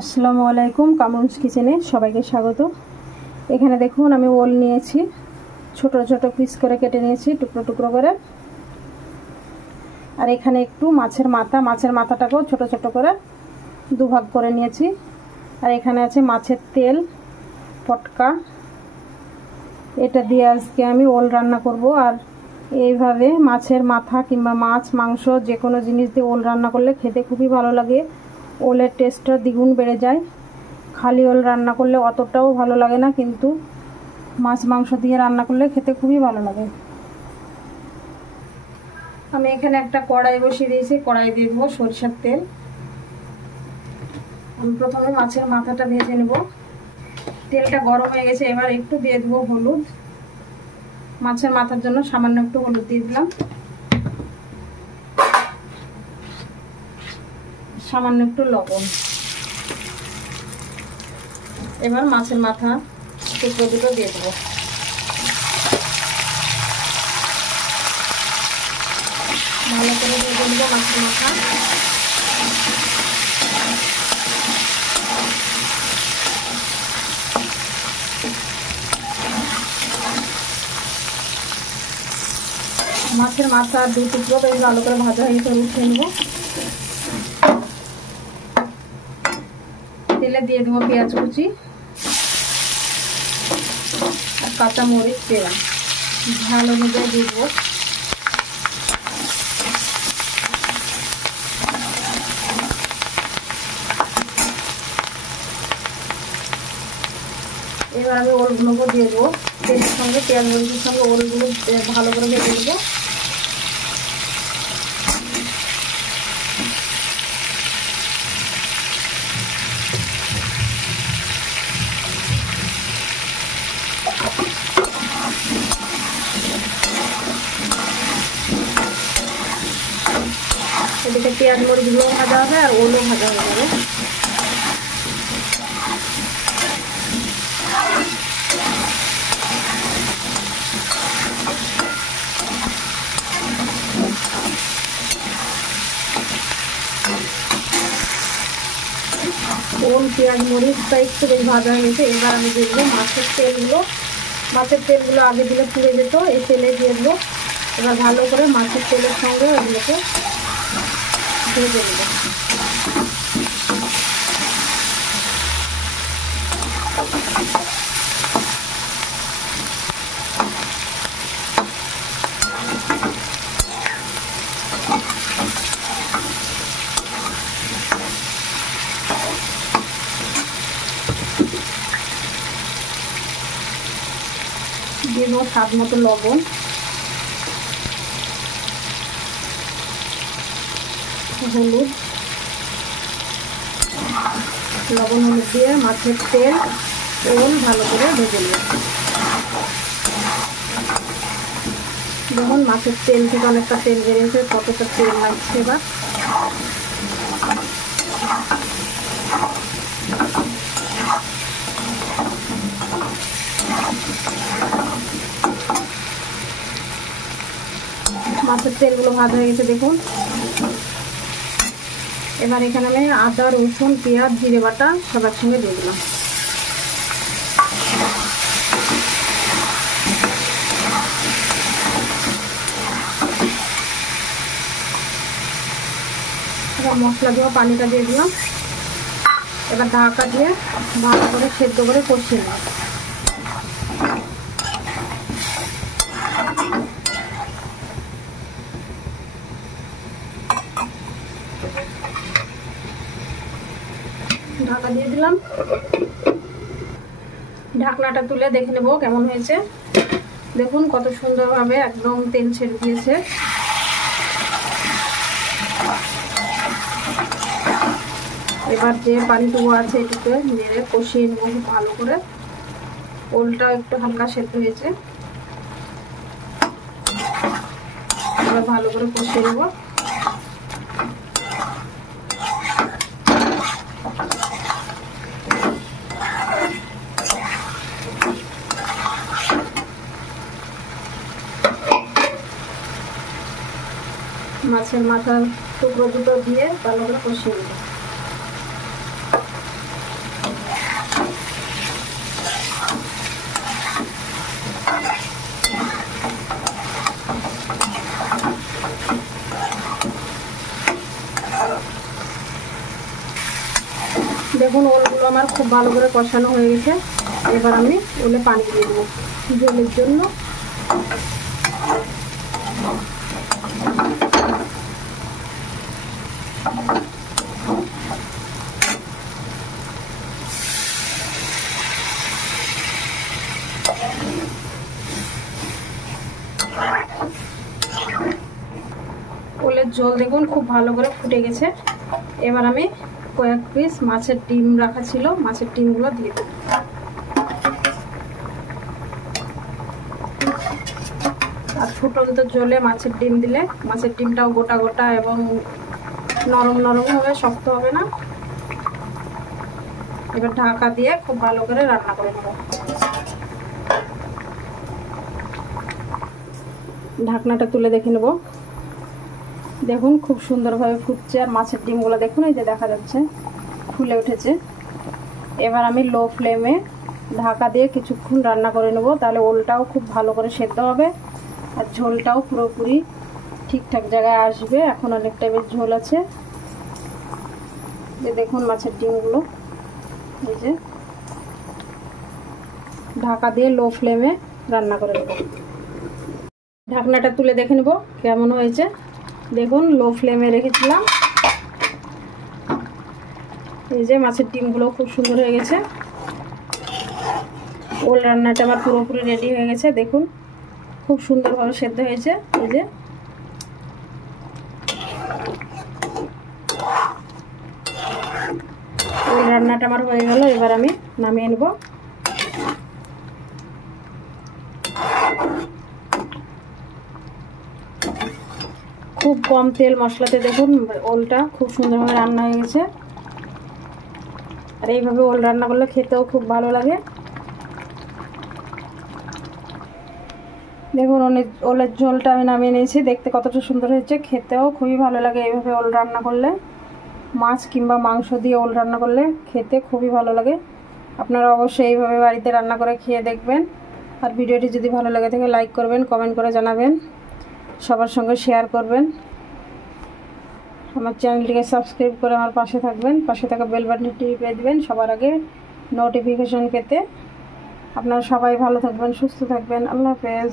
আসসালামু আলাইকুম, কামরুনস কিচেনে সবাইকে স্বাগত। এখানে দেখুন আমি ওল নিয়েছি, ছোট ছোট পিস করে কেটে নিয়েছি, টুকরো টুকরো করে। আর এখানে একটু মাছের মাথাটাকেও ছোট ছোট করে দুভাগ করে নিয়েছি। আর এখানে আছে মাছের তেল পটকা, এটা দিয়ে আজকে আমি ওল রান্না করব। আর এইভাবে মাছের মাথা কিংবা মাছ মাংস যে কোনো জিনিস দিয়ে ওল রান্না করলে খেতে খুবই ভালো লাগে, ওলের টেস্টটা দ্বিগুণ বেড়ে যায়। খালি ওল রান্না করলে অতটাও ভালো লাগে না, কিন্তু মাছ মাংস দিয়ে রান্না করলে খেতে খুবই ভালো লাগে। আমি এখানে একটা কড়াই বসিয়ে দিয়েছি, কড়াই দিয়ে দেবো সরিষার তেল। আমি প্রথমে মাছের মাথাটা ভেজে নেব। তেলটা গরম হয়ে গেছে, এবার একটু দিয়ে দেবো হলুদ। মাছের মাথার জন্য সামান্য একটু হলুদ দিয়ে দিলাম, সামান্য একটু লবণ। এবার মাছের মাথা টুকরো দুটো দিয়ে দেবো। ভালো করে দিয়ে দেবো মাছের মাথা। মাছের মাথা দু টুকরো বেশ ভালো করে ভাজা হয়ে গেছে, উঠিয়ে নেব। তেলে দিয়ে দেবো পেঁয়াজ কুচি আর কাঁচা মরিচ পেঁয়াজ, ঝাল অনুযায়ী দিয়ে দেবো। এবার আমি ওলগুলোকে দিয়ে দেবো তেলের সঙ্গে, পেঁয়াজ মরিচের সঙ্গে ওলগুলো ভালো করে ভেজে দেবো। এদিকে পেঁয়াজ মরিচগুলো ভাজা হবে আর ওলও ভাজা হয়ে যাবে। ওল পেঁয়াজ মরিচটা একটু বেশ ভাজা হয়ে গেছে। এবার আমি দিয়ে দেবো মাছের তেলগুলো। মাছের তেলগুলো আগে দিলে পুড়ে যেত, এই তেলে দিয়ে দেবো। এবার ভালো করে মাছের তেলের সঙ্গে ওগুলোকে ভেজে দেবো। দিয়ে দেবো স্বাদ মতো লবণ, হলুদ, লবণ হলুদ দিয়ে মাছের তেল ওল ভালো করে ভেজে নেব। যেমন মাছের তেল থেকে অনেকটা তেল বেরিয়েছে, কতটা তেল লাগছে। এবার মাছের তেলগুলো ভাজা হয়ে গেছে দেখুন। এবার এখানে আমি আদা রসুন পেঁয়াজ জিরে বাটা সব একসঙ্গে দিয়ে দিলাম। এবার মশলা দেওয়া পানিটা দিয়ে দিলাম। এবার ঢাকা দিয়ে ভালো করে সেদ্ধ করে কষিয়ে নেব। ঢাকা দিয়ে দিলাম। ঢাকনাটা তুলে দেখে নেব কেমন হয়েছে। দেখুন কত সুন্দরভাবে একদম তেল ছেড়ে দিয়েছে। এবার যে পানিটুকু আছে এটুকু নেড়ে কষিয়ে নেব খুব ভালো করে। ওলটা একটু হালকা সেদ্ধ হয়েছে, এবার ভালো করে কষিয়ে নেব। মাছের মাথার টুকরো দুটো দিয়ে ভালো করে কষিয়ে নেব। দেখুন ওলগুলো আমার খুব ভালো করে কষানো হয়ে গেছে। এবার আমি ওলে পানি দিয়ে দেবো ঝোলের জন্য। ওলের ঝোল দেখুন খুব ভালো করে ফুটে গেছে। এবার আমি কয়েক পিস মাছের ডিম রাখা ছিল, মাছের ডিমগুলো দিয়ে দেব। আর ফুটন্ত জলে মাছের ডিম দিলে মাছের ডিমটাও গোটা গোটা এবং নরম নরম হবে, শক্ত হবে না। এবার ঢাকা দিয়ে খুব ভালো করে রান্না করে নেব। ঢাকনাটা তুলে দেখে নেব। দেখুন খুব সুন্দরভাবে ফুটছে, আর মাছের ডিমগুলো দেখুন এই যে দেখা যাচ্ছে ফুলে উঠেছে। এবার আমি লো ফ্লেমে ঢাকা দিয়ে কিছুক্ষণ রান্না করে নেব, তাহলে ওলটাও খুব ভালো করে সেদ্ধ হবে আর ঝোলটাও পুরোপুরি ঠিকঠাক জায়গায় আসবে। এখন অনেক টাইপের ঝোল আছে। যে দেখুন মাছের ডিমগুলো, এই যে ঢাকা দিয়ে লো ফ্লেমে রান্না করে নেব। ঢাকনাটা তুলে দেখে নেব কেমন হয়েছে। দেখুন লো ফ্লেমে রেখেছিলাম। এই যে মাছের ডিমগুলো খুব সুন্দর হয়ে গেছে। ওল রান্নাটা আমার পুরোপুরি রেডি হয়ে গেছে। দেখুন খুব সুন্দরভাবে সেদ্ধ হয়েছে। এই যে ওল রান্নাটা আমার হয়ে গেল। এবার আমি নামিয়ে নেব। খুব কম তেল মশলাতে দেখুন ওলটা খুব সুন্দরভাবে রান্না হয়ে গেছে। আর এইভাবে ওল রান্না করলে খেতেও খুব ভালো লাগে। দেখুন ওলের ঝোলটা আমি নামিয়ে নিয়েছি। দেখতে কতটা সুন্দর হয়েছে, খেতেও খুবই ভালো লাগে এইভাবে ওল রান্না করলে। মাছ কিংবা মাংস দিয়ে ওল রান্না করলে খেতে খুবই ভালো লাগে। আপনারা অবশ্যই এইভাবে বাড়িতে রান্না করে খেয়ে দেখবেন। আর ভিডিওটি যদি ভালো লাগে থাকে লাইক করবেন, কমেন্ট করে জানাবেন, সবার সঙ্গে শেয়ার করবেন। আমার চ্যানেলটিকে সাবস্ক্রাইব করে আমার পাশে থাকবেন। পাশে থাকা বেল বাটনটি টিপে দেবেন সবার আগে নোটিফিকেশন পেতে। আপনারা সবাই ভালো থাকবেন, সুস্থ থাকবেন। আল্লাহ হাফেজ।